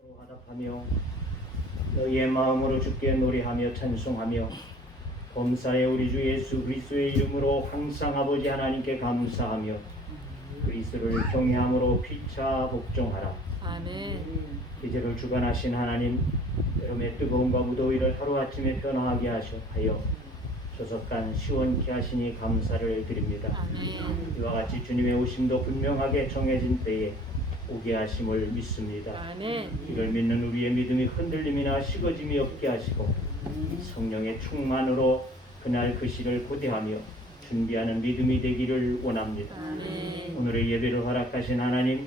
서로 화답하며 너희의 마음으로 주께 노래하며 찬송하며 범사의 우리 주 예수 그리스도의 이름으로 항상 아버지 하나님께 감사하며 그리스도를 경외함으로 피차 복종하라. 아멘. 이제를 주관하신 하나님, 여름의 뜨거움과 무더위를 하루아침에 변화하게 하여 조석간 시원케 하시니 감사를 드립니다. 아멘. 이와 같이 주님의 오심도 분명하게 정해진 때에 오게 하심을 믿습니다. 아멘. 이걸 믿는 우리의 믿음이 흔들림이나 식어짐이 없게 하시고 성령의 충만으로 그날 그 시를 고대하며 준비하는 믿음이 되기를 원합니다. 아멘. 오늘의 예배를 허락하신 하나님,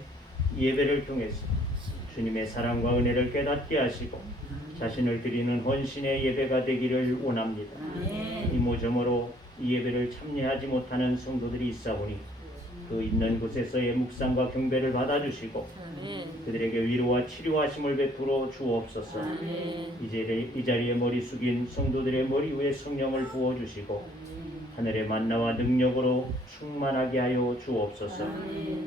이 예배를 통해서 주님의 사랑과 은혜를 깨닫게 하시고 자신을 드리는 헌신의 예배가 되기를 원합니다. 이모저모로 이 예배를 참여하지 못하는 성도들이 있사오니 그 있는 곳에서의 묵상과 경배를 받아주시고 아멘. 그들에게 위로와 치료하심을 베풀어 주옵소서. 아멘. 이 자리에 머리 숙인 성도들의 머리 위에 성령을 부어주시고 하늘의 만나와 능력으로 충만하게 하여 주옵소서.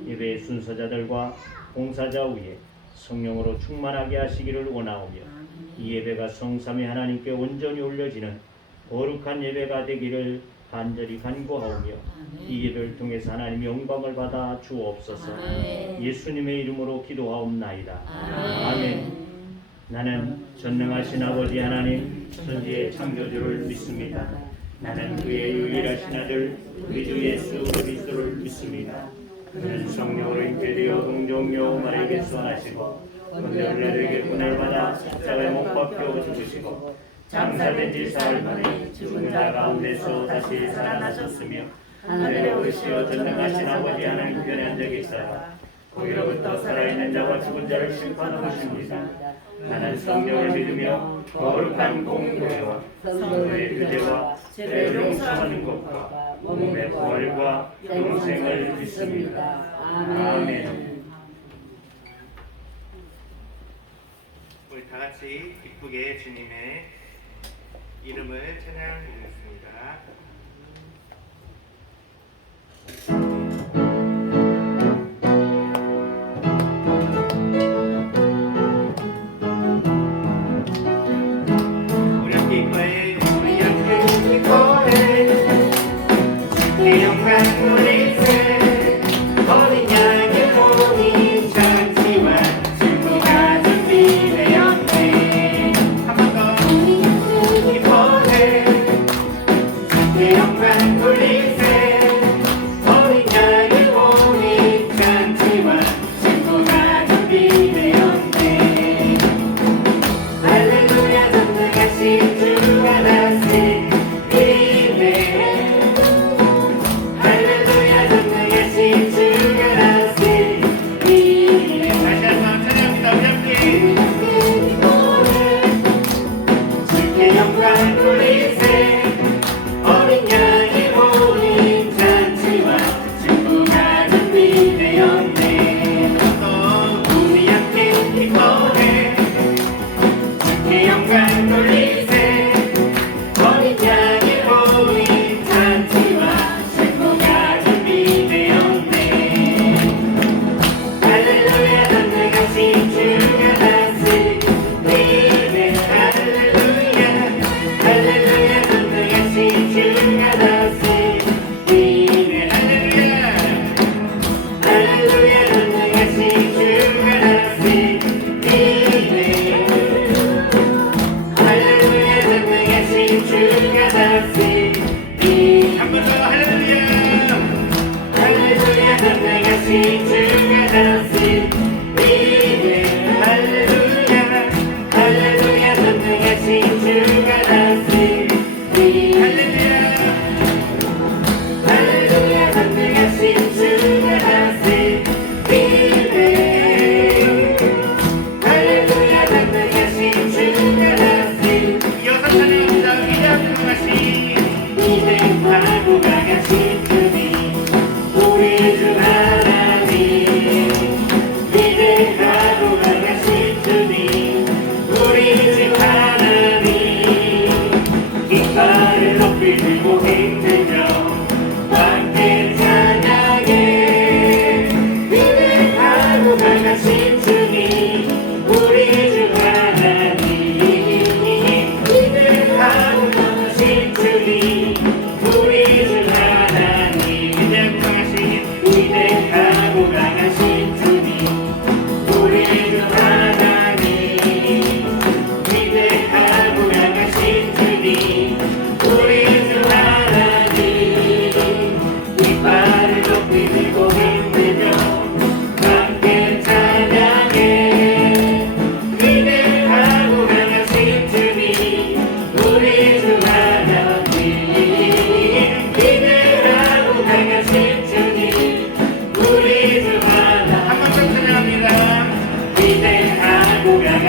예배의 순서자들과 봉사자 위에 성령으로 충만하게 하시기를 원하오며 이 예배가 성삼위 하나님께 온전히 올려지는 거룩한 예배가 되기를 간절히 간구하오며 이 예배를 통해서 하나님의 영광을 받아 주옵소서. 예수님의 이름으로 기도하옵나이다. 아멘. 나는 전능하신 아버지 하나님 천지의 창조주를 믿습니다. 나는 그의 유일하신 아들 우리 주 예수 그리스도를 믿습니다. 그는 성령으로 인께되어 동정녀 마리아에게 수하시고 본들에게 군을 받아 십자가에 못 박혀 죽으시고 장사된 지 사흘 만에 죽은 자 가운데서 다시 살아나셨으며 하늘에 오르시어 전능하신 아버지 하나님 편에 앉아 계시다가 거기로부터 살아있는 자와 죽은 자를 심판하십니다. 나는 성령을 믿으며 거룩한 공교회와 성도의 교제와 죄를 용서하는 것과 몸의 부활과 영생을 믿습니다. 아멘. 우리 다 같이 기쁘게 주님의 이름을 찬양하겠습니다. 우리 함께 기뻐해, 우리 함께 기뻐해. 주께 영광 돌리세. 어린 양의 몸이 잔치와 친구가 준비되었네. 한 번 더 기뻐해. 주께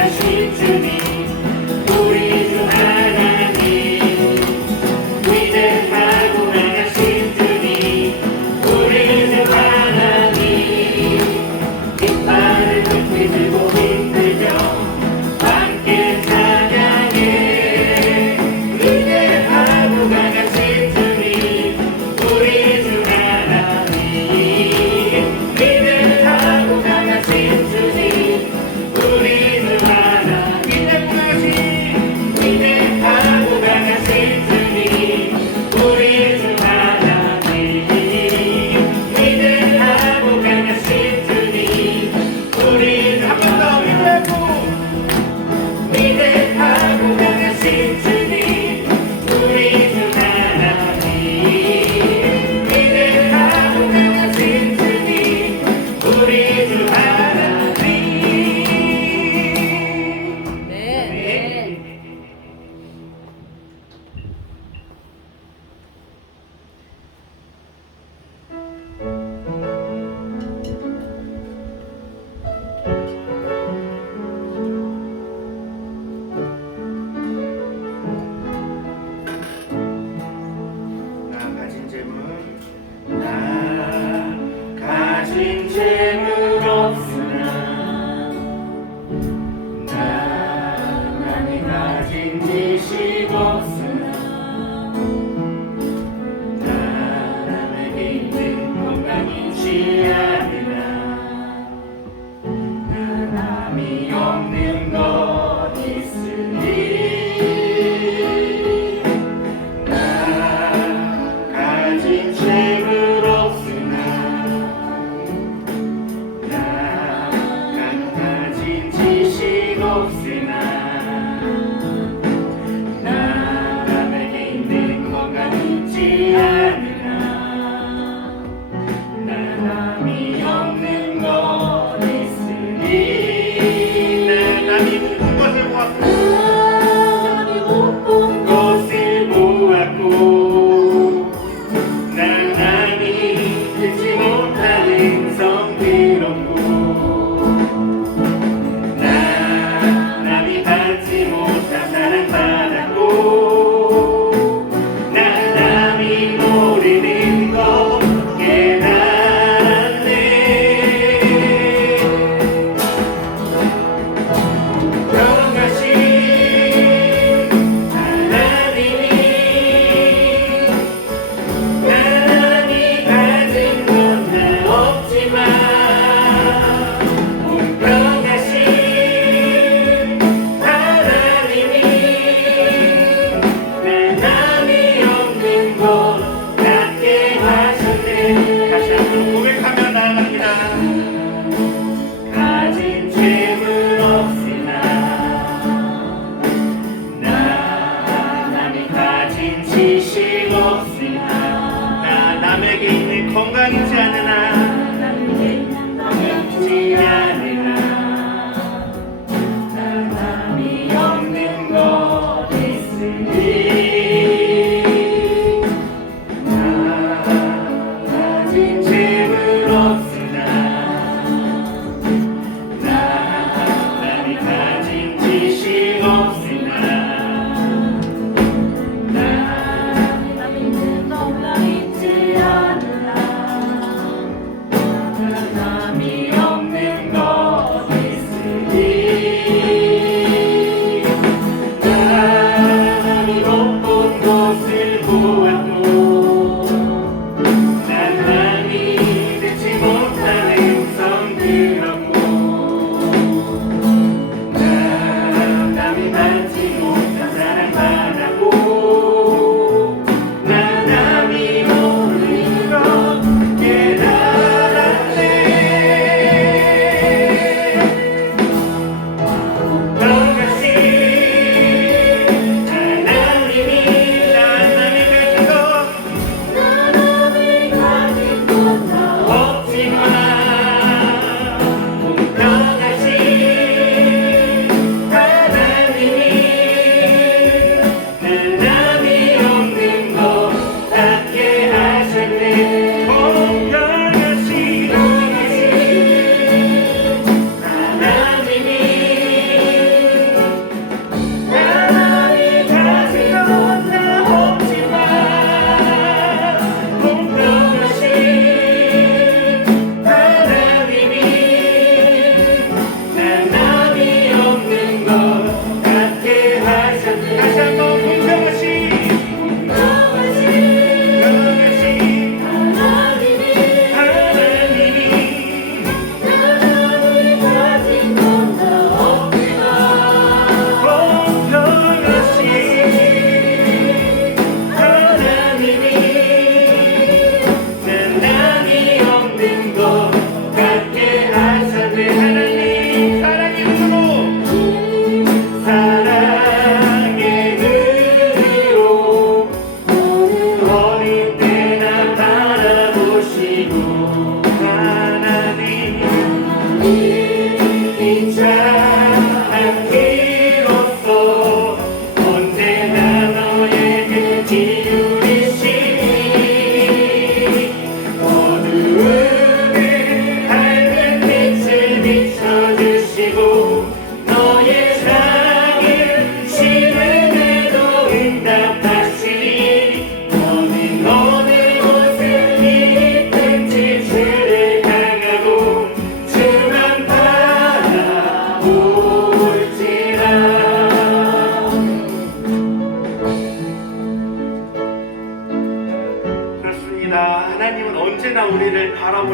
강하신 주님 우리 주 하나님 위대하고 강하신 주님 우리 주 하나님 깃발을 높이 들고 힘들죠 함께 찬양해 위대하고 강하신 주님 우리 주 하나님 위대하고 강하신 주님 우리 주 하나님 위대하고 강하신 주님 우리 주 하나님 위대하고 강하신 주님 우리 한번더 위대하고 강하신 주님 우리 주 하나님 위대하고 강하신 주님 우리 주 하나님 네. 나 가진 재물 없으나 나는 가진 지식 없으나 남에게 있는 건강이 취하리라 남이 없는 것 있으니 나 가진 재물 없으나 나는 가진 지식 없으나 남에게 있는 건강이 있지 않으나 나 남이 없는 것 있으니 내 남이 묵은 것을 보았고 것을 보았고 난 남이 듣지 못한 음성 들었고 난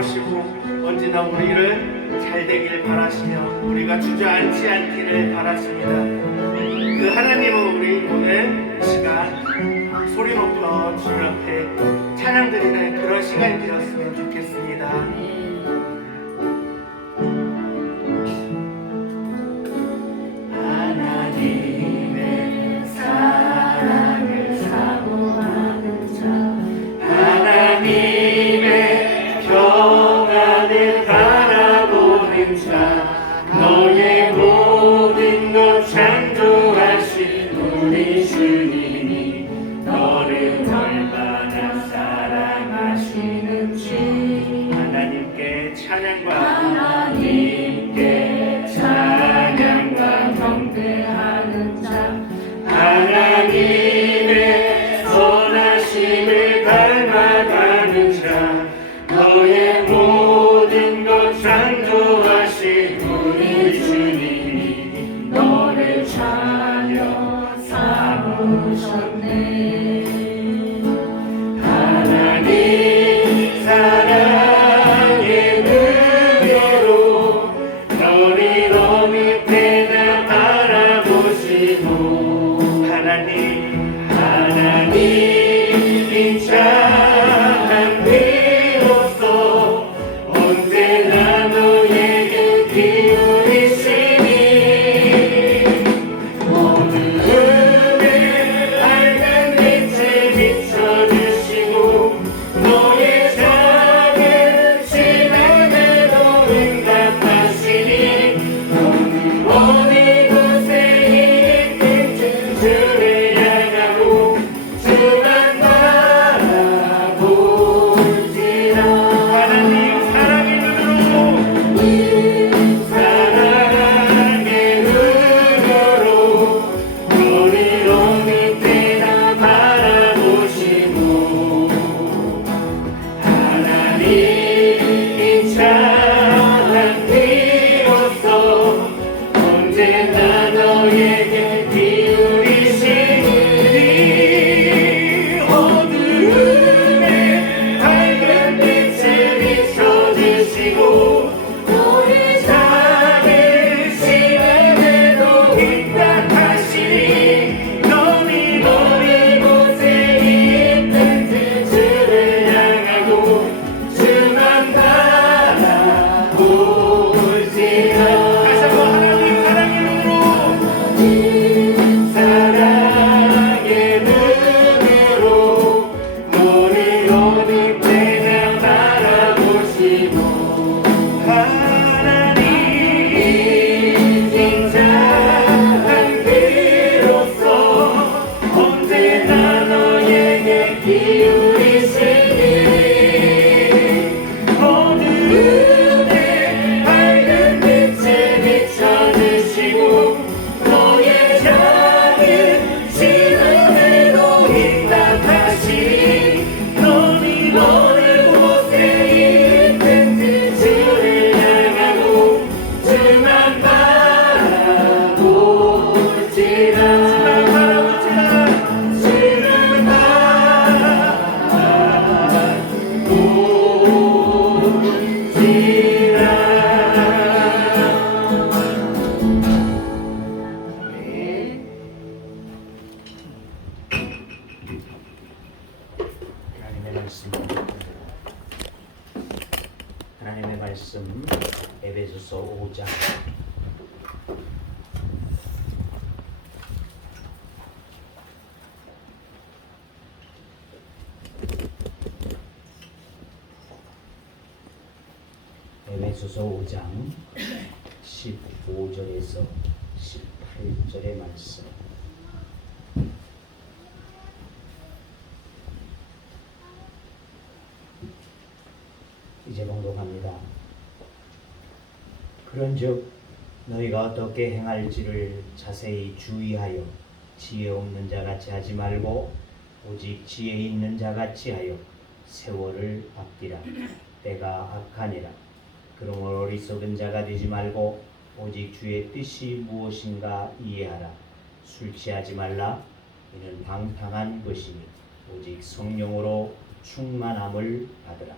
바라보시고 언제나 우리를 잘 되길 바라시며 우리가 주저앉지 않기를 바라십니다. 그 하나님은 우리 오늘 이 시간 소리 높여 주 옆에 찬양 드리는 그런 시간이 되었으면 좋겠습니다. 하나님의 사랑을 사모하는 자, 하나님의 평안을 바라보는 자, 너의 모든 것 창조하신 우리 주님이 너를 얼마나 사랑하시는지 하나님께 찬양과 하나님께 찬양과 경배하는 자, 하나님의 선하심을 닮아가는 자, 너의 모든 것 창조하신 우리 주님이 너를 자녀 삼으셨네. 하나님 사랑의 은혜로 너를 어느 때나 바라보시고 하나님 인자한 비로소 언제나 너에게 기울이시니 어두움에 밝은 빛을 비춰주시고 너의 작은 신앙에도 응답하시니 어느 곳에 있든지 주를 향하고 주만 바라볼지라. 하나님 사랑의 눈으로 사랑의 눈으로 너를 어느 때나 바라보시고 하나님 인자한 비로소 언제나 너에게 기울이시니 어두움에 밝은 빛을 비춰주시고 너의 작은 신앙에도 힘딱하시니 너니 어느 곳에 있든지 주를 향하고 주만 바라볼지라. 다시 한번 하나님 사랑의 눈으로 사랑의 눈으로 너를 어느 때나 바라보시고 하나님 인자한 비로소 언제나 너에게 기울이시니 어두움에 밝은 빛을 비춰주시고 너의 작은 신앙에도 힘딱하시니 너니 어느 곳에 있든지 주를 향하고 주만 바라볼지라. 주를 하나님의 말씀 에베소서 5장 15절에서 18절의 말씀. 이제 봉독합니다. 그런즉 너희가 어떻게 행할지를 자세히 주의하여 지혜 없는 자같이 하지 말고 오직 지혜 있는 자같이 하여 세월을 아끼라. 때가 악하니라. 그러므로 어리석은 자가 되지 말고 오직 주의 뜻이 무엇인가 이해하라. 술 취하지 말라. 이는 방탕한 것이니 오직 성령으로 충만함을 받으라.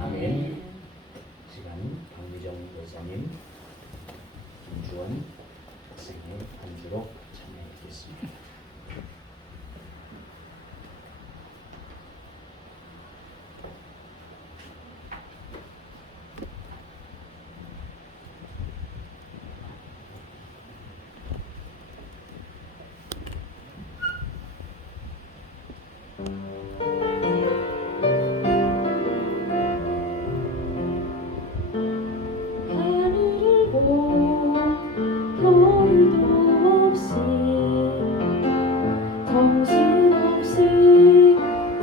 아멘. 시간 박미정 목사님, 김주원 학생의 반주로 참여하겠습니다. 하늘을 보고 별도 없이 정신없이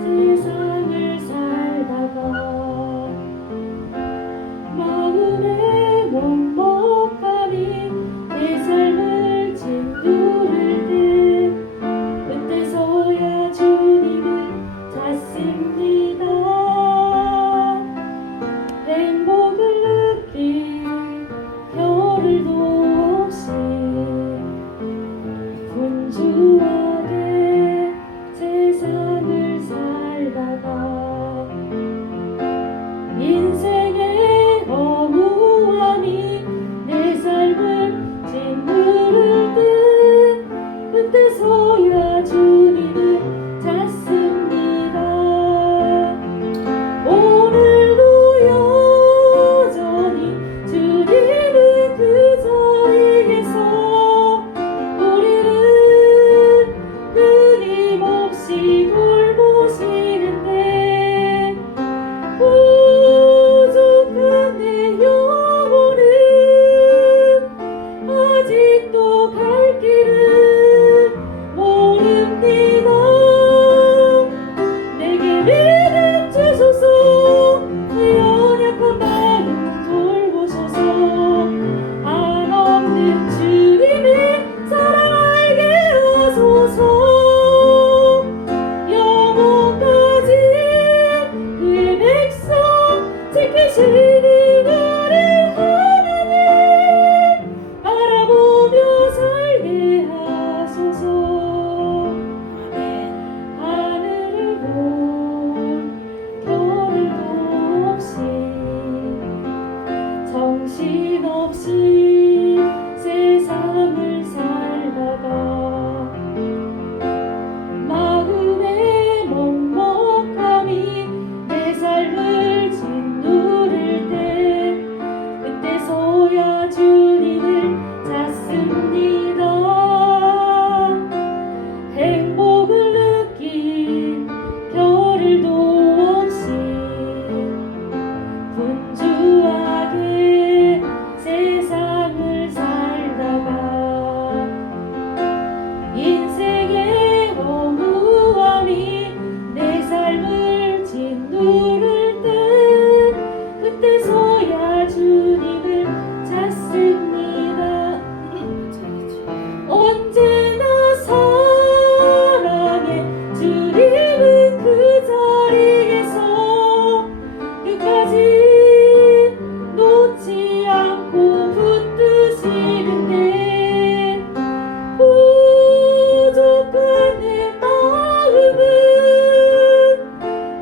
세상을 살다가 마음에 먹먹함이 내 삶을 짓누를 때 그때서야 주님을 찾습니다. 행복을 느낄 겨를도 없이 분주하게 세상을 살다가 인생의 허무함이 내 삶을 짓누를 때 그때서야 주님을 찾습니다. 오늘도 여전히 주님은 그 자리에서 우리를 끊임없이 돌보시는데 부족한 내 영혼은 아직도 갈 길을 모릅니다. 내게 믿음 주소서. 내 연약한 마음 돌보소서. 한없는 주님의 사랑 알게 하소서. 영원까지 그의 백성 지키시는 우리 하나님 바라보며 살게 하소서. 하늘을 본 겨를도 없이 정신없이 세상을 살다가 마음에 먹먹함이 내 삶을 짓누를 때 그때서야 주님을 찾습니다. 행복을 느낄 겨를도 없이 분주하게 세상을 살다가 인생의 허무함이 내 삶을 짓누를 때 그때서야 주님을 찾습니다. 언제나 사랑해 주님은 그 자리에서 끝까지 놓지 않고 붙드시는데 부족한 내 마음은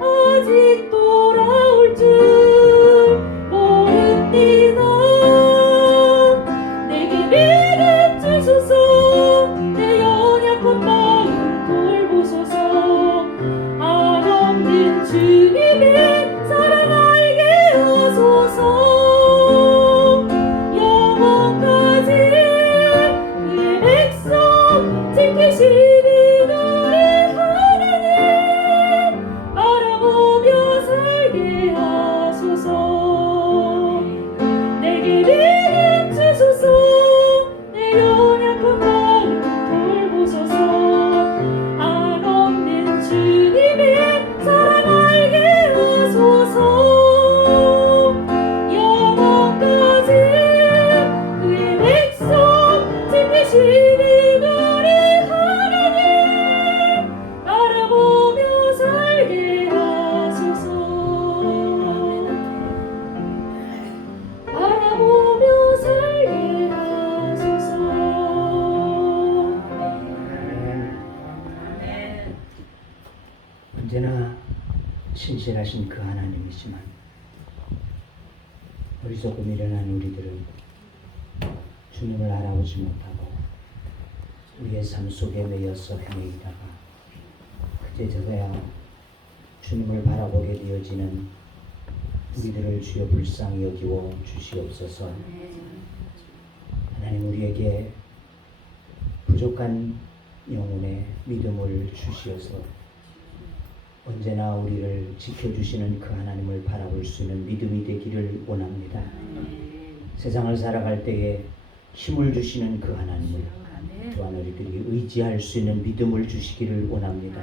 아직 돌아올 줄 모릅니다. 내게 믿음 주소서. 내 연약한 마음 돌보소서. 한없는 주님의 사랑 알게 하소서. 영원까지 그의 백성 지키시는 우리 하나님 바라보며 살게 하소서. 내게 믿음 주소서. 내 연약한 마음 돌보소서. 한없는 주님의 사랑 알게 하소서. 영원까지 그의 백성 지키시는 우리 하나님 바라보며 살게 하소서. 바라보며 살게 하소서. 언제나 신실하신 그 하나님이지만 어리석고 미련한 우리들은 주님을 알아보지 못하고 우리의 삶 속에 매여서 헤매이다가 그제서야 주님을 바라보게 되어지는 우리들을 주여 불쌍히 여기워 주시옵소서. 하나님 우리에게 부족한 영혼의 믿음을 주시어서 언제나 우리를 지켜주시는 그 하나님을 바라볼 수 있는 믿음이 되기를 원합니다. 세상을 살아갈 때에 힘을 주시는 그 하나님을 또한 우리들이 의지할 수 있는 믿음을 주시기를 원합니다.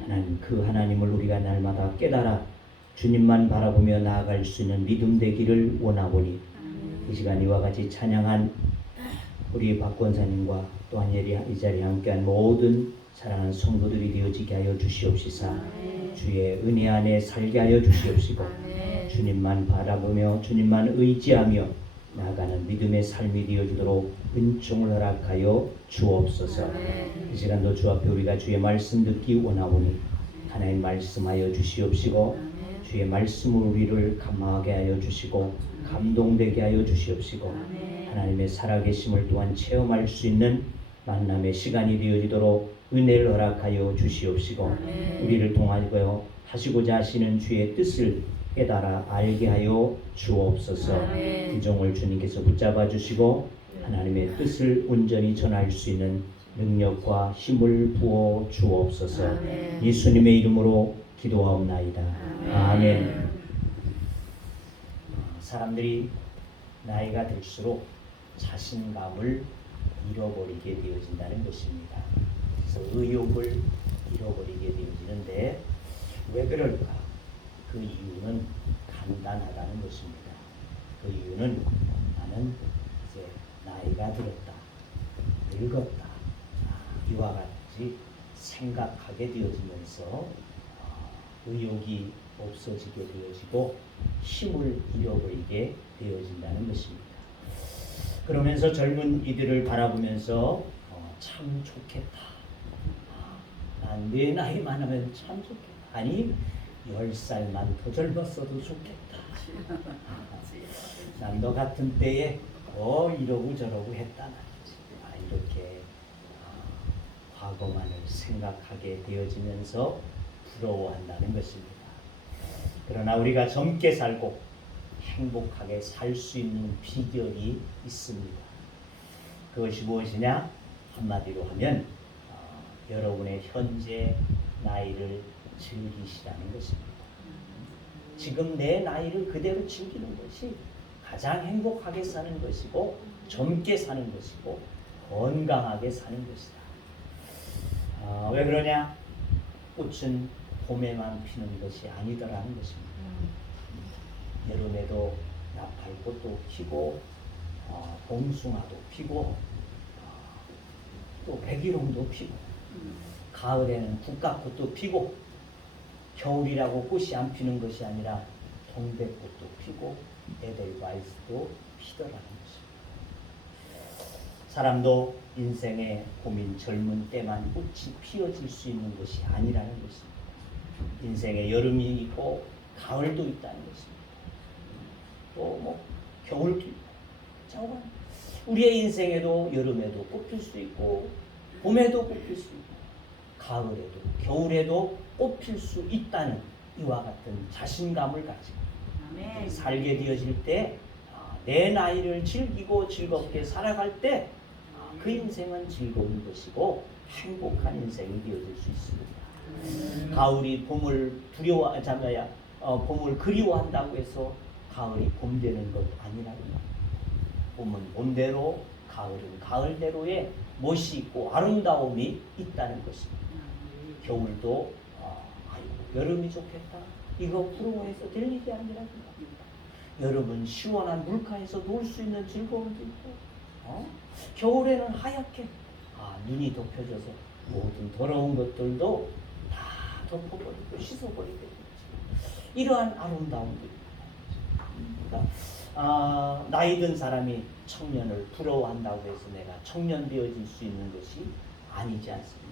하나님 그 하나님을 우리가 날마다 깨달아 주님만 바라보며 나아갈 수 있는 믿음 되기를 원하오니 이 시간 이와 같이 찬양한 우리 박 권사님과 또한 이 자리에 함께한 모든 사랑하는 성도들이 되어지게 하여 주시옵시사. 주의 은혜 안에 살게 하여 주시옵시고 주님만 바라보며 주님만 의지하며 나아가는 믿음의 삶이 되어주도록 은총을 허락하여 주옵소서. 이 시간도 주 앞에 우리가 주의 말씀 듣기 원하오니 하나님 말씀하여 주시옵시고 주의 말씀으로 우리를 감화하게 하여 주시고 감동되게 하여 주시옵시고 하나님의 살아계심을 또한 체험할 수 있는 만남의 시간이 되어지도록 은혜를 허락하여 주시옵시고 우리를 통하여 하시고자 하시는 주의 뜻을 깨달아 알게 하여 주옵소서. 이 종을 주님께서 붙잡아 주시고 하나님의 뜻을 온전히 전할 수 있는 능력과 힘을 부어 주옵소서. 예수님의 이름으로 기도하옵나이다. 아멘. 사람들이 나이가 들수록 자신감을 잃어버리게 되어진다는 것입니다. 그래서 의욕을 잃어버리게 되어지는데 왜 그럴까? 그 이유는 간단하다는 것입니다. 그 이유는 나는 이제 나이가 들었다, 늙었다, 이와 같이 생각하게 되어지면서 의욕이 없어지게 되어지고 힘을 잃어버리게 되어진다는 것입니다. 그러면서 젊은 이들을 바라보면서 참 좋겠다. 난 내 나이만 하면 참 좋겠다. 아니 10살만 더 젊었어도 좋겠다. 난 너 같은 때에 이러고 저러고 했다. 이렇게 과거만을 생각하게 되어지면서 부러워한다는 것입니다. 그러나 우리가 젊게 살고 행복하게 살 수 있는 비결이 있습니다. 그것이 무엇이냐? 한마디로 하면 여러분의 현재 나이를 즐기시라는 것입니다. 지금 내 나이를 그대로 즐기는 것이 가장 행복하게 사는 것이고 젊게 사는 것이고 건강하게 사는 것이다. 왜 그러냐? 꽃은 봄에만 피는 것이 아니더라는 것입니다. 여름에도 나팔꽃도 피고 봉숭아도 피고 또 백일홍도 피고 가을에는 국화꽃도 피고 겨울이라고 꽃이 안 피는 것이 아니라 동백꽃도 피고 에델바이스도 피더라는 것입니다. 사람도 인생의 고민 젊은 때만 꽃이 피어질 수 있는 것이 아니라는 것입니다. 인생에 여름이 있고 가을도 있다는 것입니다. 또 겨울도 있고 우리의 인생에도 여름에도 꽃필 수 있고 봄에도 꽃필 수 있고 가을에도 겨울에도 꽃필 수 있다는 이와 같은 자신감을 가지고 살게 되어질 때 내 나이를 즐기고 즐겁게 살아갈 때 그 인생은 즐거운 것이고 행복한 인생이 되어질 수 있습니다. 가을이 봄을 봄을 그리워한다고 해서 가을이 봄 되는 것 아니라는 겁니다. 봄은 봄대로, 가을은 가을대로의 멋이 있고 아름다움이 있다는 것입니다. 겨울도 여름이 좋겠다. 이거 부러워해서 될 일이 아니라는 겁니다. 여름은 시원한 물가에서 놀 수 있는 즐거움도 있고 겨울에는 하얗게 눈이 덮여져서 모든 더러운 것들도 다 덮어버리고 씻어버리게 되죠. 이러한 아름다움도 있다. 그러니까 나이 든 사람이 청년을 부러워한다고 해서 내가 청년 되어질 수 있는 것이 아니지 않습니까?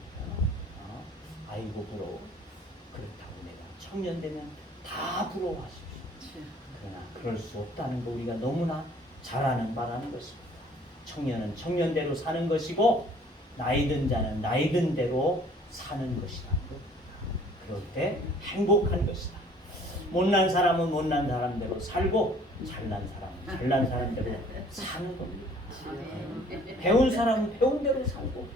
아이고 부러워. 그렇다고 내가 청년 되면 다 부러워하십시오. 그러나 그럴 수 없다는 거 우리가 너무나 잘 아는 바라는 것입니다. 청년은 청년대로 사는 것이고 나이 든 자는 나이 든 대로 사는 것이라는 겁니다. 그럴 때 행복한 것이다. 못난 사람은 못난 사람대로 살고 잘난 사람은 잘난 사람대로 사는 겁니다. 배운 사람은 배운 대로 살고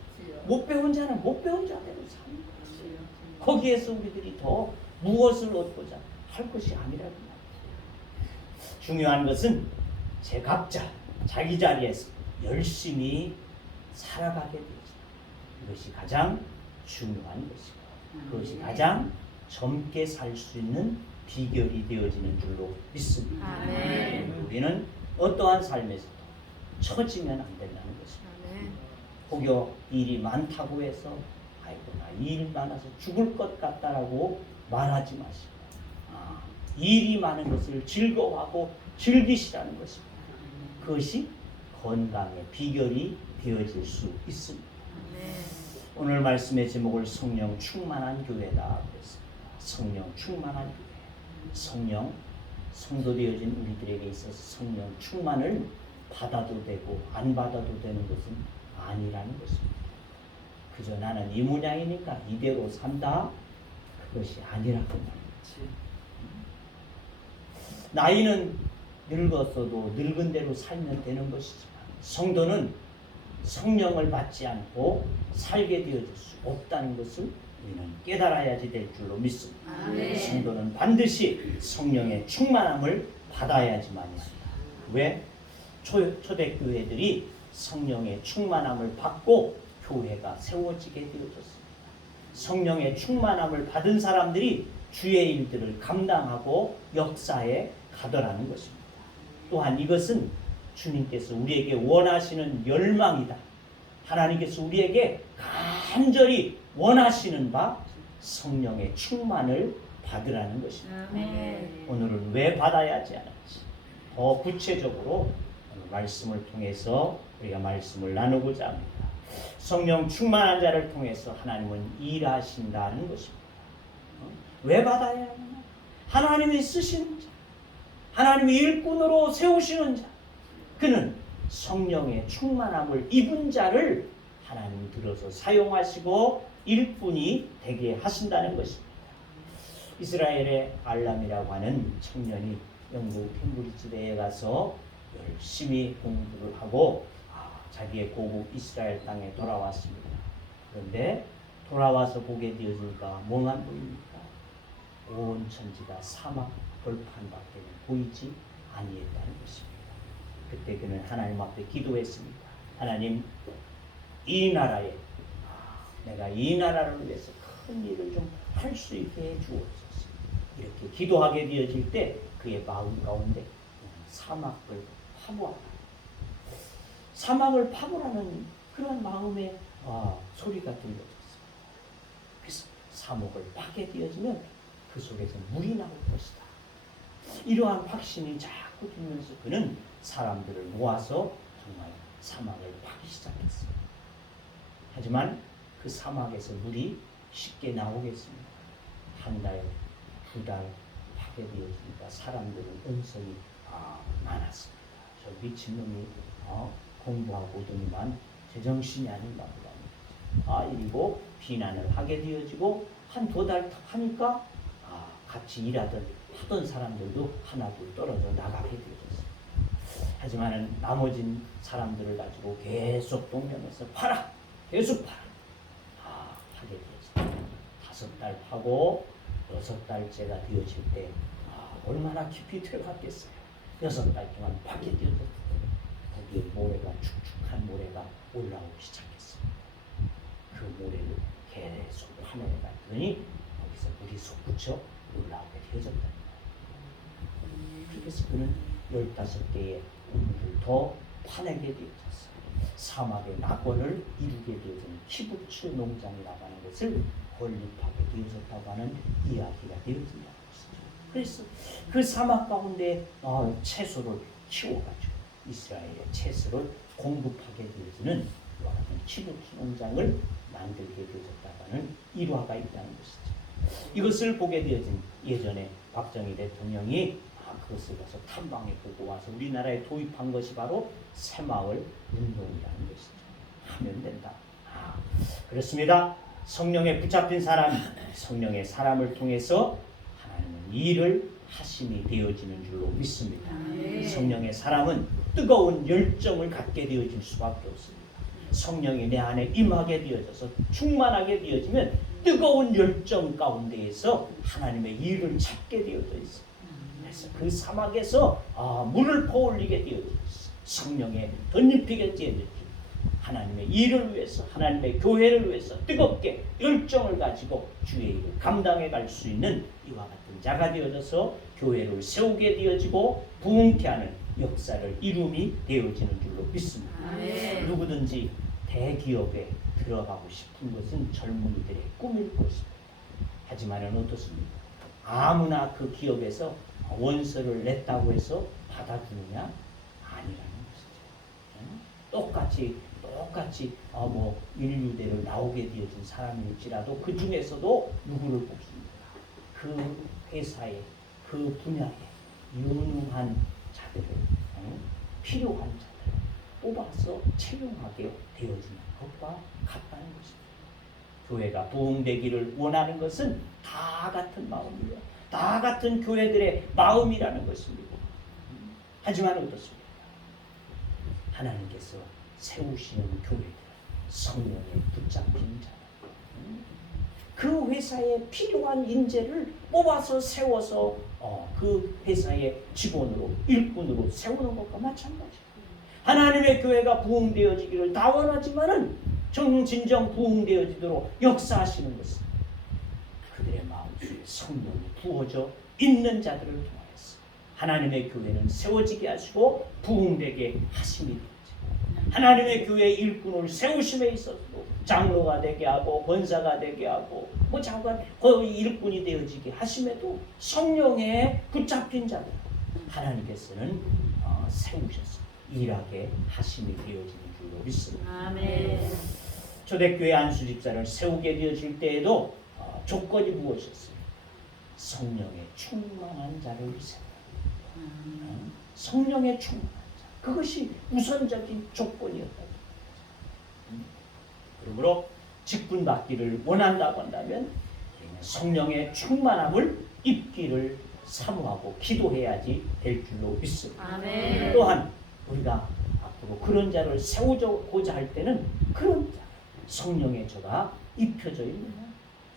못 배운 자는 못 배운 자대로 사는 거예요. 거기에서 우리들이 더 무엇을 얻고자 할 것이 아니라고 말이에요. 중요한 것은 제 각자 자기 자리에서 열심히 살아가게 되죠. 이것이 가장 중요한 것이고 그것이 가장 젊게 살 수 있는 비결이 되어지는 줄로 믿습니다. 아멘. 우리는 어떠한 삶에서도 처지면 안 된다는 것입니다. 혹여 일이 많다고 해서 아이고 나 일 많아서 죽을 것 같다라고 말하지 마시고 일이 많은 것을 즐거워하고 즐기시라는 것입니다. 그것이 건강의 비결이 되어질 수 있습니다. 오늘 말씀의 제목을 성령 충만한 교회다 그랬습니다. 성령 충만한 교회. 성령 성도 되어진 우리들에게 있어서 성령 충만을 받아도 되고 안 받아도 되는 것은 아니라는 것입니다. 그저 나는 이 모양이니까 이대로 산다 그것이 아니라고 말이지. 나이는 늙었어도 늙은 대로 살면 되는 것이지만 성도는 성령을 받지 않고 살게 되어질 수 없다는 것을 우리는 깨달아야지 될 줄로 믿습니다. 성도는 반드시 성령의 충만함을 받아야지만이 합니다. 왜? 초대교회들이 성령의 충만함을 받고 교회가 세워지게 되어졌습니다. 성령의 충만함을 받은 사람들이 주의 일들을 감당하고 역사에 가더라는 것입니다. 또한 이것은 주님께서 우리에게 원하시는 열망이다. 하나님께서 우리에게 간절히 원하시는 바 성령의 충만을 받으라는 것입니다. 오늘은 왜 받아야 하지 않았지? 더 구체적으로 오늘 말씀을 통해서 우리가 말씀을 나누고자 합니다. 성령 충만한 자를 통해서 하나님은 일하신다는 것입니다. 왜 받아야 하느냐? 하나님이 쓰시는 자, 하나님이 일꾼으로 세우시는 자, 그는 성령의 충만함을 입은 자를 하나님 들어서 사용하시고 일꾼이 되게 하신다는 것입니다. 이스라엘의 알람이라고 하는 청년이 영국 캠브리지 대에 가서 열심히 공부를 하고 자기의 고국 이스라엘 땅에 돌아왔습니다. 그런데 돌아와서 보게 되어지니까 뭐만 보입니까? 온 천지가 사막 벌판밖에 보이지 아니했다는 것입니다. 그때 그는 하나님 앞에 기도했습니다. 하나님, 이 나라에 내가 이 나라를 위해서 큰 일을 좀 할 수 있게 해 주옵소서. 이렇게 기도하게 되어질 때 그의 마음 가운데 사막을 파보아라. 사막을 파보라는 그런 마음의 소리가 들려졌습니다. 그래서 사막을 파게 되어지면 그 속에서 물이 나올 것이다. 이러한 확신이 자꾸 들면서 그는 사람들을 모아서 정말 사막을 파기 시작했어요. 하지만 그 사막에서 물이 쉽게 나오겠습니다. 한 달, 두 달 파게 되어지니까 사람들은 음성이 많았습니다. 저 미친놈이 공부하고 오더니만 제정신이 아닌가 보다. 이리고 비난을 하게 되어지고 한 두 달 하니까 같이 하던 사람들도 하나둘 떨어져 나가게 되어졌어요. 하지만 나머진 사람들을 가지고 계속 동면에서 팔아! 계속 팔아! 하게 되었어요. 5달 파고 6달째가 되어질 때 얼마나 깊이 들어갔겠어요. 6달 동안 파게 되어졌어요. 거기에 모래가 축축한 모래가 올라오기 시작했어요. 그 모래를 계속 파내려 갔더니 거기서 물이 솟구쳐 올라오게 되어졌다. 그래서 그는 15개의 우물을 더 파내게 되어졌어요. 사막의 낙원을 이루게 되어진 키부츠 농장이라고 하는 것을 건립하게 되어졌다고 하는 이야기가 되어진다는 것이죠. 그래서 그 사막 가운데 채소를 키워가지고 이스라엘의 채소를 공급하게 되어지는 이와 같은 키부츠 농장을 만들게 되어졌다고 하는 일화가 있다는 것이죠. 이것을 보게 되어진 예전에 박정희 대통령이 그것을 가서 탐방해 보고 와서 우리나라에 도입한 것이 바로 새마을 운동이라는 것이죠. 하면 된다. 그렇습니다. 성령에 붙잡힌 사람, 성령의 사람을 통해서 하나님은 일을 하심이 되어지는 줄로 믿습니다. 성령의 사람은 뜨거운 열정을 갖게 되어질 수밖에 없습니다. 성령이 내 안에 임하게 되어져서 충만하게 되어지면 뜨거운 열정 가운데에서 하나님의 일을 찾게 되어져 있습니다. 그래서 그 사막에서 물을 퍼올리게 되어져 있습니다. 성령에 덧입히게 되어져 하나님의 일을 위해서, 하나님의 교회를 위해서 뜨겁게 열정을 가지고 주의 일을 감당해 갈 수 있는 이와 같은 자가 되어져서 교회를 세우게 되어지고 부흥케 하는 역사를 이룸이 되어지는 줄로 믿습니다. 누구든지 대기업에 들어가고 싶은 것은 젊은이들의 꿈일 것입니다. 하지만은 어떻습니까? 아무나 그 기업에서 원서를 냈다고 해서 받아주느냐? 아니라는 것이죠. 똑같이 인류대로 나오게 되어진 사람일지라도 그 중에서도 누구를 뽑습니까? 그 회사에, 그 분야에 유능한 자들을, 필요한 자들을 뽑아서 채용하게 되어지는 것과 같다는 것입니다. 교회가 부흥되기를 원하는 것은 다 같은 마음이에요. 다 같은 교회들의 마음이라는 것입니다. 하지만 어떻습니까? 하나님께서 세우시는 교회들, 성령에 붙잡힌 자, 그 회사에 필요한 인재를 뽑아서 세워서 그 회사의 직원으로, 일꾼으로 세우는 것과 마찬가지예요. 하나님의 교회가 부흥되어지기를 다 원하지만은 진정 부흥되어지도록 역사하시는 것은 그들의 마음속에 성령이 부어져 있는 자들을 통하여서 하나님의 교회는 세워지게 하시고 부흥되게 하심이 되죠. 하나님의 교회 일꾼을 세우심에 있어서도 장로가 되게 하고 권사가 되게 하고 장관 거의 일꾼이 되어지게 하심에도 성령에 붙잡힌 자들 하나님께서는 세우셔서 일하게 하심이 되어지는 줄로 믿습니다. 아멘. 초대교회 안수집사를 세우게 되어질 때에도 조건이 무엇이었어요? 성령에 충만한 자를 세우라. 성령에 충만한 자. 그것이 우선적인 조건이었다. 그러므로 직분 받기를 원한다고 한다면 성령의 충만함을 입기를 사모하고 기도해야지 될 줄로 믿습니다. 아멘. 또한 우리가 앞으로 그런 자를 세우고자 할 때는 그런 자, 성령의 저가 입혀져 있느냐,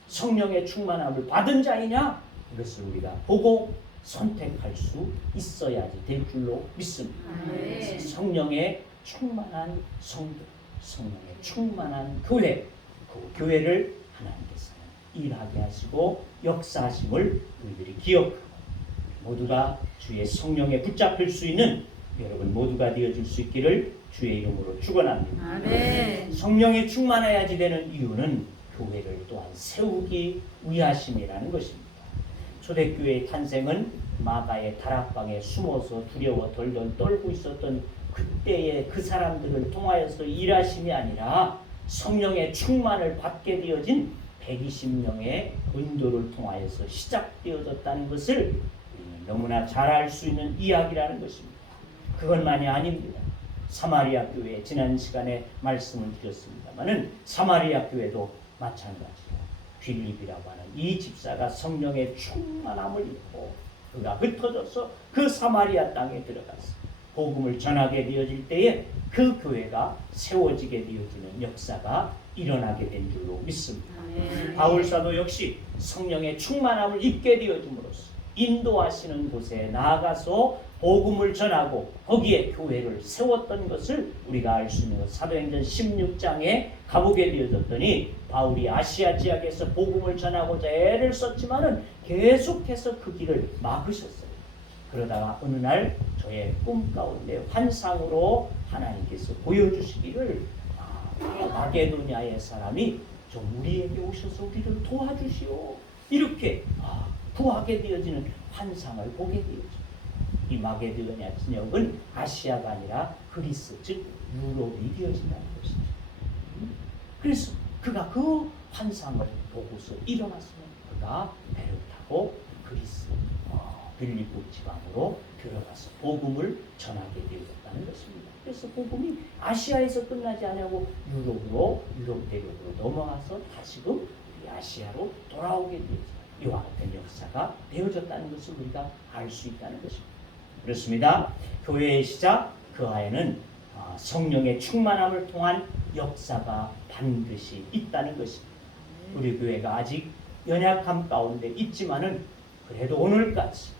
성령의 충만함을 받은 자이냐, 이것을 우리가 보고 선택할 수 있어야지 될 줄로 믿습니다. 아멘. 성령의 충만한 성도, 성령의 충만한 교회, 그 교회를 하나님께서는 일하게 하시고 역사하심을 우리들이 기억하고 모두가 주의 성령에 붙잡힐 수 있는 여러분 모두가 되어줄 수 있기를 주의 이름으로 축원합니다. 아멘. 성령에 충만해야지 되는 이유는 교회를 또한 세우기 위하심이라는 것입니다. 초대교회의 탄생은 마가의 다락방에 숨어서 두려워 덜덜 떨고 있었던 그때의 그 사람들을 통하여서 일하심이 아니라 성령의 충만을 받게 되어진 120명의 은도를 통하여서 시작되어졌다는 것을 우리는 너무나 잘 알 수 있는 이야기라는 것입니다. 그것만이 아닙니다. 사마리아 교회 지난 시간에 말씀을 드렸습니다만은 사마리아 교회도 마찬가지로 빌립이라고 하는 이 집사가 성령의 충만함을 입고 그가 흩어져서 그 사마리아 땅에 들어갔어. 복음을 전하게 되어질 때에 그 교회가 세워지게 되어지는 역사가 일어나게 된 줄로 믿습니다. 바울 사도 역시 성령의 충만함을 입게 되어짐으로써 인도하시는 곳에 나아가서 복음을 전하고 거기에 교회를 세웠던 것을 우리가 알 수 있는 것. 사도행전 16장에 가보게 되어졌더니 바울이 아시아 지역에서 복음을 전하고자 애를 썼지만은 계속해서 그 길을 막으셨어요. 그러다가 어느 날 저의 꿈 가운데 환상으로 하나님께서 보여주시기를 마게도냐의 사람이 좀 우리에게 오셔서 우리를 도와주시오. 이렇게 구하게 되어지는 환상을 보게 되어집니다. 이 마게도냐 지역은 아시아가 아니라 그리스, 즉 유럽이 되어진다는 것이죠. 그래서 그가 그 환상을 보고서 일어났으면 그가 배를 타고 그리스 빌립보 지방으로 들어가서 복음을 전하게 되어졌다는 것입니다. 그래서 복음이 아시아에서 끝나지 않고 유럽 대륙으로 넘어가서 다시금 우리 아시아로 돌아오게 되어져 이와 같은 역사가 되어졌다는 것을 우리가 알 수 있다는 것입니다. 그렇습니다. 교회의 시작 그 하에는 성령의 충만함을 통한 역사가 반드시 있다는 것입니다. 우리 교회가 아직 연약함 가운데 있지만은 그래도 오늘까지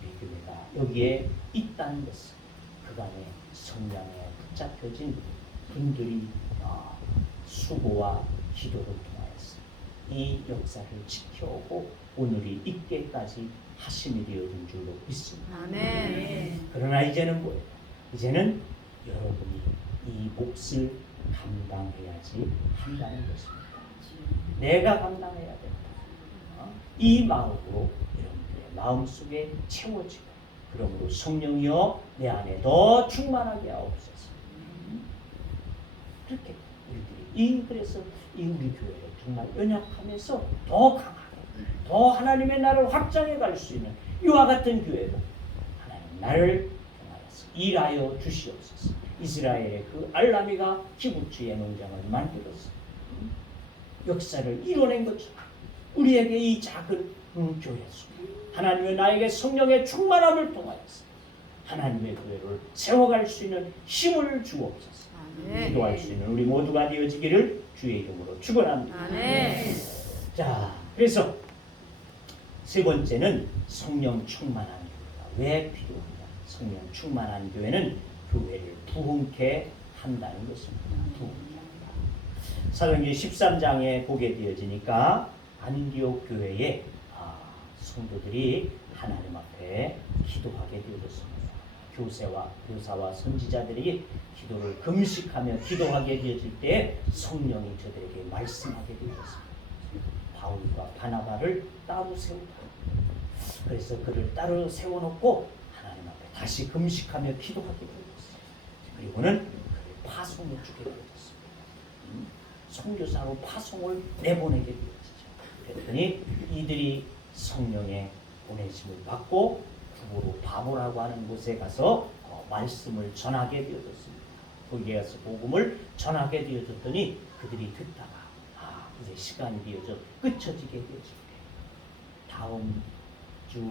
우리 교회가 여기에 있다는 것은 그간의 성령에 붙잡혀진 분들이 수고와 기도를 통하여서 이 역사를 지켜오고 오늘이 있게까지 하심이 되어진 줄로 믿습니다. 아멘. 그러나 이제는 뭐예요? 이제는 여러분이 이 몫을 감당해야지 한다는 것입니다. 내가 감당해야 된다. 이 마음으로 여러분들의 마음속에 채워지고 그러므로 성령이여 내 안에 더 충만하게 하옵소서. 그렇게 우리들이 그래서 이 우리 교회를 정말 연약하면서 더 강하게 더 하나님의 나라를 확장해 갈 수 있는 이와 같은 교회로 하나님 나를 통하여서 일하여 주시옵소서. 이스라엘의 그 알라미가 기브추의 농장을 만들어서 역사를 이뤄낸 것처럼 우리에게 이 작은 교회 속에 하나님의 나에게 성령의 충만함을 통하여서 하나님의 교회를 세워갈 수 있는 힘을 주옵소서. 기도할 수 있는 우리 모두가 되어지기를 주의 이름으로 축원합니다. 아멘. 자, 그래서 세 번째는 성령 충만한 교회가 왜 필요하냐? 성령 충만한 교회는 교회를 부흥케 한다는 것입니다. 부흥케 한다. 사도행전 13장에 보게 되어지니까 안디옥 교회에 성도들이 하나님 앞에 기도하게 되어졌습니다. 교사와 선지자들이 기도를 금식하며 기도하게 되어질 때 성령이 저들에게 말씀하게 되어졌습니다. 바울과 바나바를 따로 세우다. 그래서 그를 따로 세워놓고 하나님 앞에 다시 금식하며 기도하게 되어졌어요. 그리고는 그를 파송해 주게 되어졌습니다. 선교사로 파송을 내보내게 되어지죠. 그랬더니 이들이 성령의 보내심을 받고 구보로 바보라고 하는 곳에 가서 말씀을 전하게 되어졌습니다. 거기에 가서 복음을 전하게 되어졌더니 그들이 듣다가 이제 시간이 되어져 끝쳐지게 되어집니다. 다음 주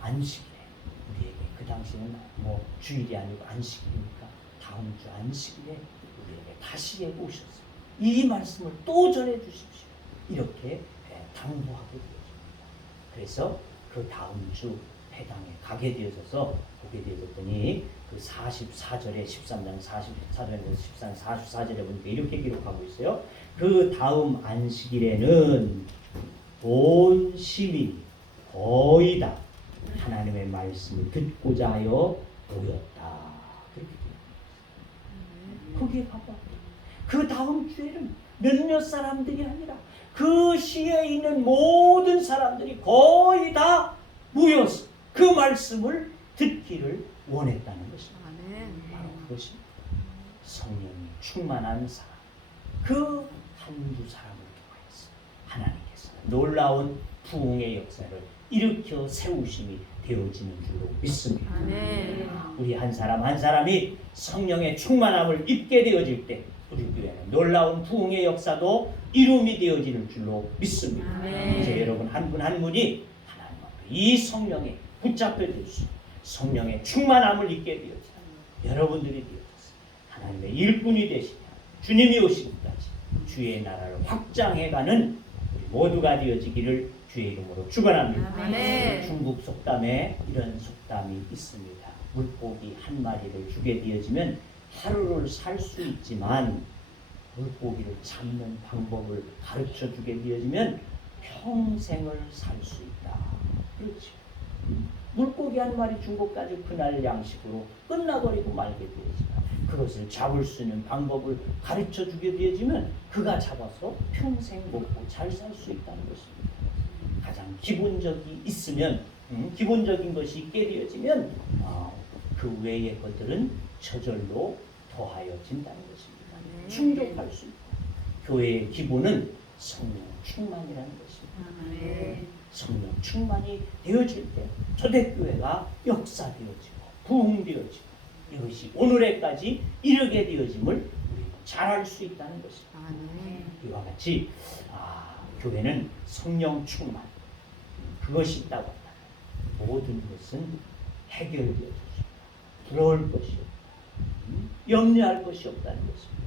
안식일에 우리에게 그 당시는 주일이 아니고 안식일이니까 다음 주 안식일에 우리에게 다시 오셔서 이 말씀을 또 전해 주십시오. 이렇게 당부하게 되어집니다. 그래서 그 다음 주 회당에 가게 되어져서 보게 되어졌더니 그 44절에 13장 44절에 44절에 보니까 이렇게 기록하고 있어요. 그 다음 안식일에는 온 시민이 거의 다 하나님의 말씀을 듣고자 하여 모였다. 그렇게 돼요. 거기에 가봐. 그 다음 주에는 몇몇 사람들이 아니라 그 시에 있는 모든 사람들이 거의 다 모여서 그 말씀을 듣기를 원했다는 것입니다. 바로 그것이 성령이 충만한 사람, 그 한두 사람을 통하여서 하나님께서 놀라운 부흥의 역사를 일으켜 세우심이 되어지는 줄로 믿습니다. 우리 한 사람 한 사람이 성령의 충만함을 입게 되어질 때 우리 교회는 놀라운 부흥의 역사도 이룸이 되어지는 줄로 믿습니다. 이제 여러분 한 분 한 분이 하나님 앞에 이 성령에 붙잡혀질 수 성령의 충만함을 입게 되어지다. 여러분들이 되어져서 하나님의 일꾼이 되시며 주님이 오시기까지 주의 나라를 확장해가는 우리 모두가 되어지기를 주의 이름으로 축원합니다. 중국 속담에 이런 속담이 있습니다. 물고기 한 마리를 주게 되어지면 하루를 살 수 있지만 물고기를 잡는 방법을 가르쳐 주게 되어지면 평생을 살 수 있다. 그렇죠. 물고기 한 마리 준 것까지 그날 양식으로 끝나버리고 말게 되어지만 그것을 잡을 수 있는 방법을 가르쳐 주게 되어지면 그가 잡아서 평생 먹고 잘 살 수 있다는 것입니다. 가장 기본적이 있으면 기본적인 것이 있게 되어지면 그 외의 것들은 저절로 더하여진다는 것입니다. 충족할 수 있다. 교회의 기본은 성령 충만이라는 것입니다. 아멘. 성령 충만이 되어질 때 초대교회가 역사되어지고 부흥되어지고 이것이 오늘에까지 이르게 되어짐을 우리는 잘 알 수 있다는 것입니다. 아멘. 이와 같이 교회는 성령 충만 그것이 있다고 한다면 모든 것은 해결되어집니다. 부러울 것이 없다. 염려할 것이 없다는 것입니다.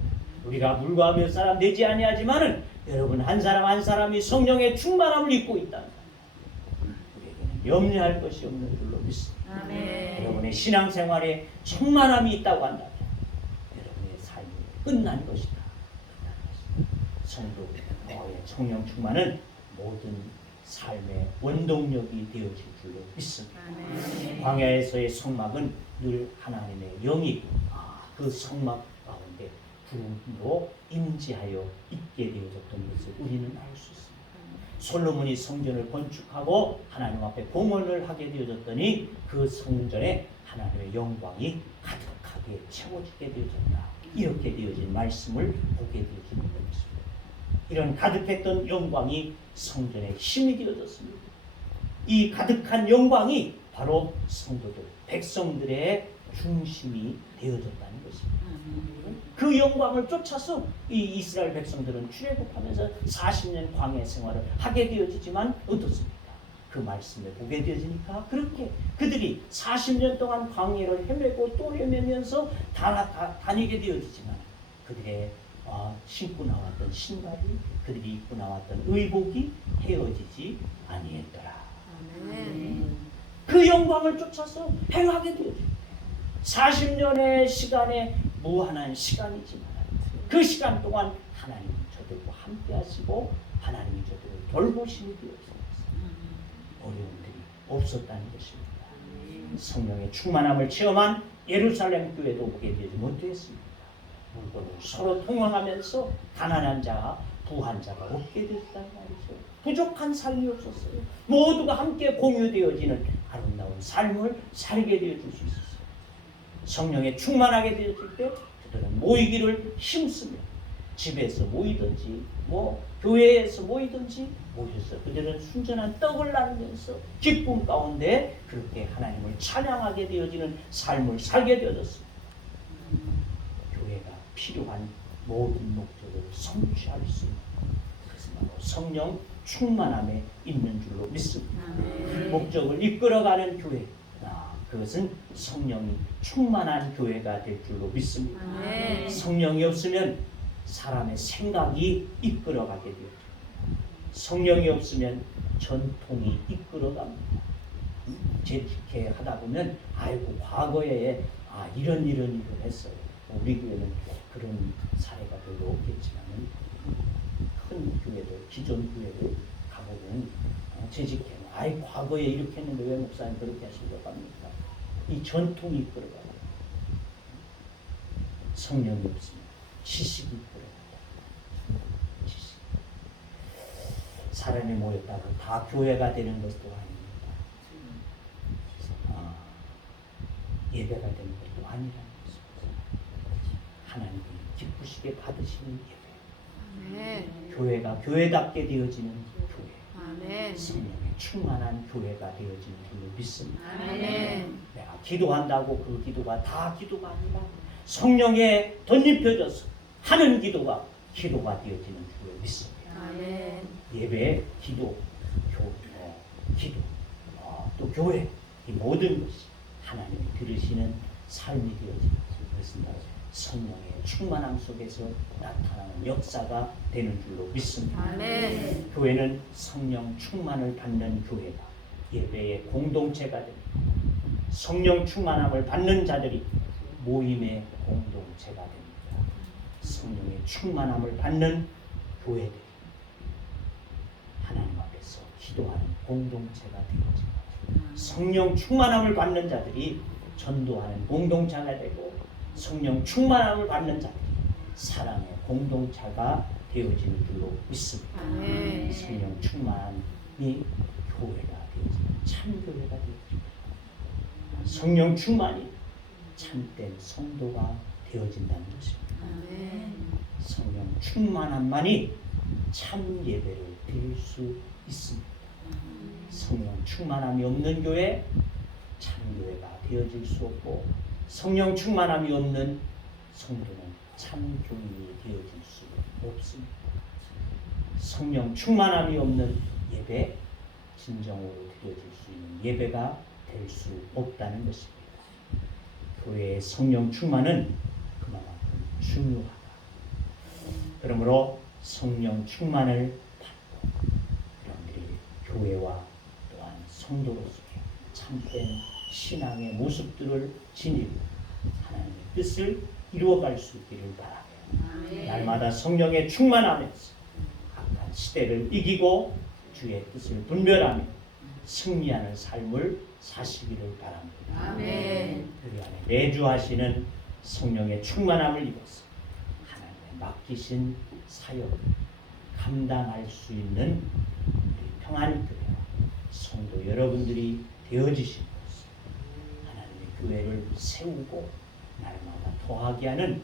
우리가 불과 몇 사람 되지 아니하지만은 여러분 한 사람 한 사람이 성령의 충만함을 입고 있다는 거예요. 우리에게는 염려할 것이 없는 줄로 믿습니다. 아멘. 여러분의 신앙생활에 충만함이 있다고 한다면 여러분의 삶이 끝난 것이다. 성도의 성령 충만은 모든 삶의 원동력이 되어질 줄로 믿습니다. 아멘. 광야에서의 성막은 늘 하나님의 영이 그 성막 가운데 부름으로 임재하여 있게 되어졌던 것을 우리는 알 수 있습니다. 솔로몬이 성전을 건축하고 하나님 앞에 봉헌을 하게 되어졌더니 그 성전에 하나님의 영광이 가득하게 채워지게 되어졌다. 이렇게 되어진 말씀을 보게 되어지는 것입니다. 이런 가득했던 영광이 성전의 힘이 되어졌습니다. 이 가득한 영광이 바로 성도들, 백성들의 중심이 되어졌다는 것입니다. 그 영광을 쫓아서 이 이스라엘 백성들은 출애굽하면서 40년 광야 생활을 하게 되어지지만 어떻습니까? 그 말씀을 보게 되어지니까 그렇게 그들이 40년 동안 광야를 헤매고 또 헤매면서 다니게 되어지지만 그들의 신고 나왔던 신발이 그들이 입고 나왔던 의복이 헤어지지 아니했더라. 아멘. 그 영광을 쫓아서 행하게 되어집니다. 40년의 시간에 무한한 시간이지만 그 시간 동안 하나님이 저들과 함께 하시고 하나님이 저들을 돌보심이 되었습니다. 어려움들이 없었다는 것입니다. 성령의 충만함을 체험한 예루살렘 교회도 보게 되지 못했습니다. 물건을 서로 통용하면서 가난한 자와 부한 자가 없게 됐다는 말이죠. 부족한 삶이 없었어요. 모두가 함께 공유되어지는 아름다운 삶을 살게 되어줄 수 있었어요. 성령에 충만하게 되어질 때 그들은 모이기를 힘쓰며 집에서 모이든지 교회에서 모이든지 모여서 그들은 순전한 떡을 나누면서 기쁨 가운데 그렇게 하나님을 찬양하게 되어지는 삶을 살게 되어졌습니다. 교회가 필요한 모든 목적을 성취할 수 있는 그것은 바로 성령 충만함에 있는 줄로 믿습니다. 목적을 이끌어가는 교회 그것은 성령이 충만한 교회가 될 줄로 믿습니다. 아멘. 성령이 없으면 사람의 생각이 이끌어가게 되죠. 성령이 없으면 전통이 이끌어갑니다. 재직해 하다 보면 아이고 과거에 이런 일을 했어요. 우리 교회는 그런 사례가 별로 없겠지만 큰 교회들, 기존 교회들 가보면 재직해 과거에 이렇게 했는데 왜 목사님 그렇게 하시려고 합니까? 이 전통이 이끌어가요. 성령이 없으면 지식이 이끌어가요. 지식. 사람이 모였다고 다 교회가 되는 것도 아닙니다. 예배가 되는 것도 아니라는 것입니다. 하나님이 기쁘시게 받으시는 예배. 아멘. 교회가 교회답게 되어지는 교회. 아멘. 성령의 충만한 교회가 되어지는 줄로 믿습니다. 아멘. 내가 기도한다고 그 기도가 다 기도가 아니라 성령에 덧입혀져서 하는 기도가 되어지는 줄로 믿습니다. 아멘. 예배, 기도, 또 교회 이 모든 것이 하나님이 들으시는 삶이 되어지는 것입니다. 성령의 충만함 속에서 나타나는 역사가 되는 줄로 믿습니다. 아멘. 교회는 성령 충만을 받는 교회가 예배의 공동체가 됩니다. 성령 충만함을 받는 자들이 모임의 공동체가 됩니다. 성령의 충만함을 받는 교회들이 하나님 앞에서 기도하는 공동체가 되어집니다. 성령 충만함을 받는 자들이 전도하는 공동체가 되고 성령 충만함을 받는 자들이 사랑의 공동체가 되어지는 줄로 믿습니다. 아멘. 성령 충만함이 교회가 되어지는 참교회가 되어집니다. 성령 충만이 참된 성도가 되어진다는 것입니다. 아멘. 성령 충만함만이 참 예배를 드릴 수 있습니다. 성령 충만함이 없는 교회 참 교회가 되어질 수 없고, 성령 충만함이 없는 성도는 참 교인이 되어질 수 없습니다. 성령 충만함이 없는 예배, 진정으로 드려질 수 있는 예배가 될 수 없다는 것입니다. 교회의 성령 충만은 그만큼 중요하다. 그러므로 성령 충만을 받고 여러분들이 교회와 또한 성도로서의 참된 신앙의 모습들을 지니고 하나님의 뜻을 이루어갈 수 있기를 바라며, 날마다 성령의 충만함에서 악한 시대를 이기고 주의 뜻을 분별하며 승리하는 삶을 사시기를 바랍니다. 아멘. 우리 안에 내주하시는 성령의 충만함을 입어서 하나님의 맡기신 사역을 감당할 수 있는 우리 평안교회와 성도 여러분들이 되어지신 것을, 하나님의 교회를 세우고 날마다 더하게 하는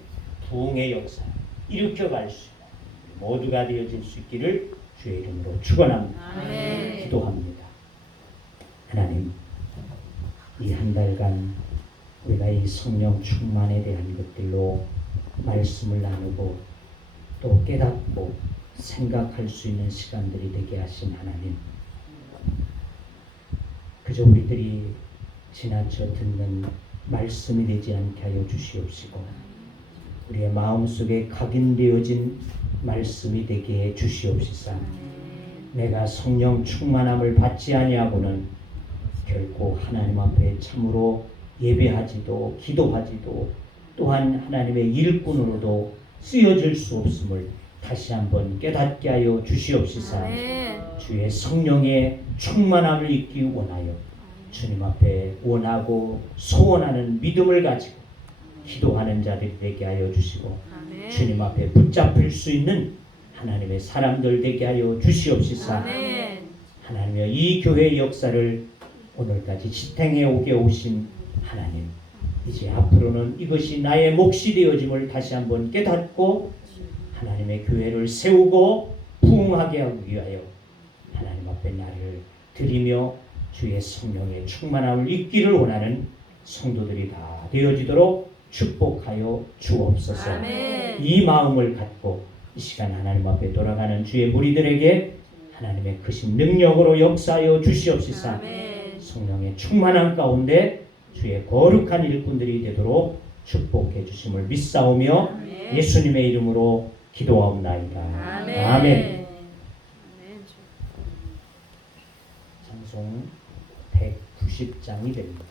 부흥의 역사를 일으켜갈 수 있는 우리 모두가 되어질 수 있기를 주의 이름으로 축원합니다. 아멘. 기도합니다. 하나님, 이 한 달간 우리가 이 성령 충만에 대한 것들로 말씀을 나누고 또 깨닫고 생각할 수 있는 시간들이 되게 하신 하나님, 그저 우리들이 지나쳐 듣는 말씀이 되지 않게 하여 주시옵시고, 우리의 마음속에 각인되어진 말씀이 되게 해 주시옵시사. 내가 성령 충만함을 받지 아니하고는 결코 하나님 앞에 참으로 예배하지도 기도하지도 또한 하나님의 일꾼으로도 쓰여질 수 없음을 다시 한번 깨닫게 하여 주시옵시사. 주의 성령의 충만함을 잊기 원하여 주님 앞에 원하고 소원하는 믿음을 가지고 기도하는 자들이 되게 하여 주시고, 주님 앞에 붙잡힐 수 있는 하나님의 사람들 되게 하여 주시옵시사. 하나님여, 이 교회의 역사를 오늘까지 지탱해 오게 오신 하나님, 이제 앞으로는 이것이 나의 몫이 되어짐을 다시 한번 깨닫고 하나님의 교회를 세우고 부흥하게 하기 위하여 하나님 앞에 나를 드리며 주의 성령의 충만함을 잊기를 원하는 성도들이 다 되어지도록 축복하여 주옵소서. 이 마음을 갖고 이 시간 하나님 앞에 돌아가는 주의 무리들에게 하나님의 크신 능력으로 역사하여 주시옵시사. 성령의 충만함 가운데 주의 거룩한 일꾼들이 되도록 축복해 주심을 믿사오며 예수님의 이름으로 기도하옵나이다. 아멘. 찬송 190장이 됩니다.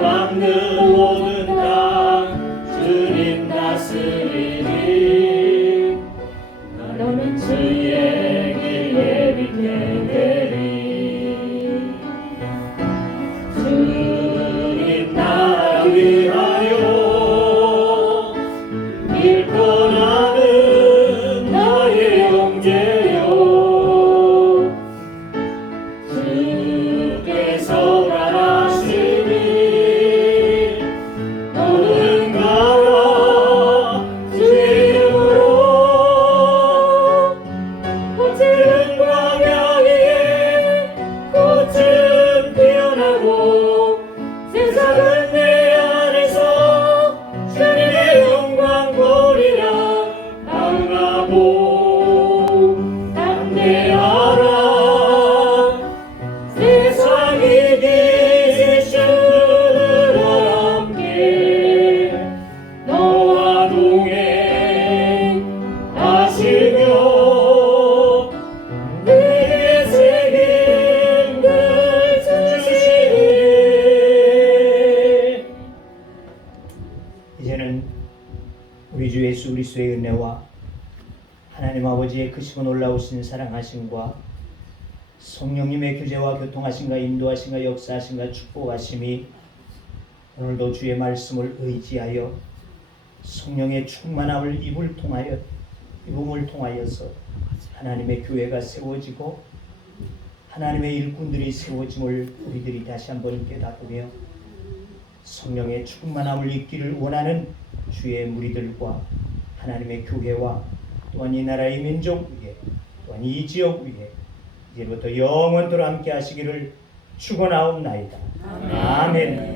밟는 모든 땅 주님 다스리니 너는 주의 길 예비케 되리 주님 나라 위하여 길 떠나는 나의 형제여 주께서 말하시니 너는 가라 주의 이름으로 꽃은 광야에 꽃은 피어나고 세상은 내 안에서 주님의 영광 보리라 반가고 담대하라 세상 이길 주와 함께 너와 동행하시며 내게 책임을 주시니 이제는 우리 주 예수 그리스도의 은혜와 하나님 아버지의 크시고 놀라우신 사랑하심과 성령님의 교제와 교통하심과 인도하심과 역사하심과 축복하심이 오늘도 주의 말씀을 의지하여 성령의 충만함을 입음을 통하여서 하나님의 교회가 세워지고 하나님의 일꾼들이 세워짐을 우리들이 다시 한번 깨닫으며 성령의 충만함을 입기를 원하는 주의 무리들과 하나님의 교회와 또한 이 나라의 민족 위에 또한 이 지역 위에 이제부터 영원토록 함께 하시기를 축원하옵나이다. 아멘.